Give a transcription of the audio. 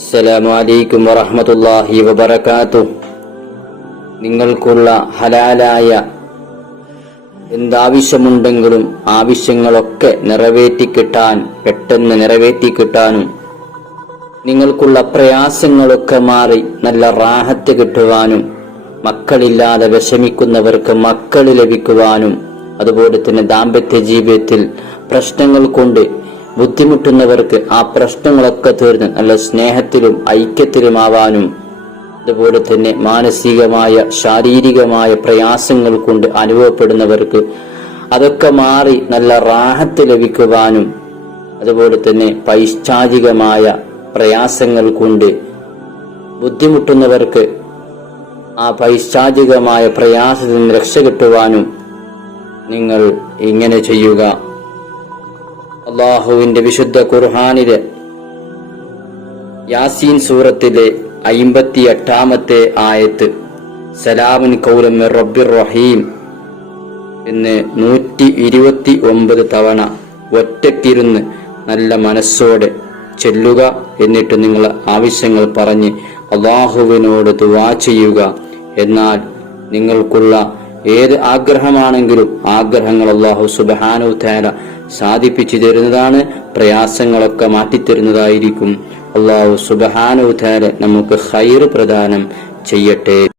അസ്സലാമു അലൈക്കും വറഹ്മത്തുള്ളാഹി വബറകാതുഹു. നിങ്ങൾക്കുള്ള ഹലാലായ എന്താവശ്യമുണ്ടെങ്കിലും ആവശ്യങ്ങളൊക്കെ നിറവേറ്റി കിട്ടാൻ പെട്ടെന്ന് നിറവേറ്റി കിട്ടാനും നിങ്ങൾക്കുള്ള പ്രയാസങ്ങളൊക്കെ മാറി നല്ല റാഹത്ത് കിട്ടുവാനും മക്കളില്ലാതെ വിഷമിക്കുന്നവർക്ക് മക്കൾ ലഭിക്കുവാനും അതുപോലെ തന്നെ ദാമ്പത്യ ജീവിതത്തിൽ പ്രശ്നങ്ങൾ കൊണ്ട് ബുദ്ധിമുട്ടുന്നവർക്ക് ആ പ്രശ്നങ്ങളൊക്കെ തീർന്ന് നല്ല സ്നേഹത്തിലും ഐക്യത്തിലുമാവാനും അതുപോലെ തന്നെ മാനസികമായ ശാരീരികമായ പ്രയാസങ്ങൾ കൊണ്ട് അനുഭവപ്പെടുന്നവർക്ക് അതൊക്കെ മാറി നല്ല റാഹത്ത് ലഭിക്കുവാനും അതുപോലെ തന്നെ പൈശാചികമായ പ്രയാസങ്ങൾ കൊണ്ട് ബുദ്ധിമുട്ടുന്നവർക്ക് ആ പൈശാചികമായ പ്രയാസത്തിൽ നിന്ന് രക്ഷ കിട്ടുവാനും നിങ്ങൾ ഇങ്ങനെ ചെയ്യുക. അള്ളാഹുവിന്റെ വിശുദ്ധ ഖുർഹാനിലെ യാസീൻ സൂറത്തിലെ അയിമ്പത്തി എട്ടാമത്തെ ആയത്ത് സലാമുൻ കൗലം റബ്ബിർ റഹീം എന്ന് നൂറ്റി ഇരുപത്തി ഒമ്പത് തവണ ഒറ്റക്കിരുന്ന് നല്ല മനസ്സോടെ ചെല്ലുക എന്നിട്ട് നിങ്ങൾ ആവശ്യങ്ങൾ പറഞ്ഞ് അള്ളാഹുവിനോട് ദുവാ ചെയ്യുക. എന്നാൽ നിങ്ങൾക്കുള്ള ഏത് ആഗ്രഹമാണെങ്കിലും ആഗ്രഹങ്ങൾ അള്ളാഹു സുബഹാനു താര സാധിപ്പിച്ചു തരുന്നതാണ്. പ്രയാസങ്ങളൊക്കെ മാറ്റിത്തരുന്നതായിരിക്കും. അള്ളാഹു സുബഹാനു താര നമുക്ക് ഹൈർ പ്രദാനം ചെയ്യട്ടെ.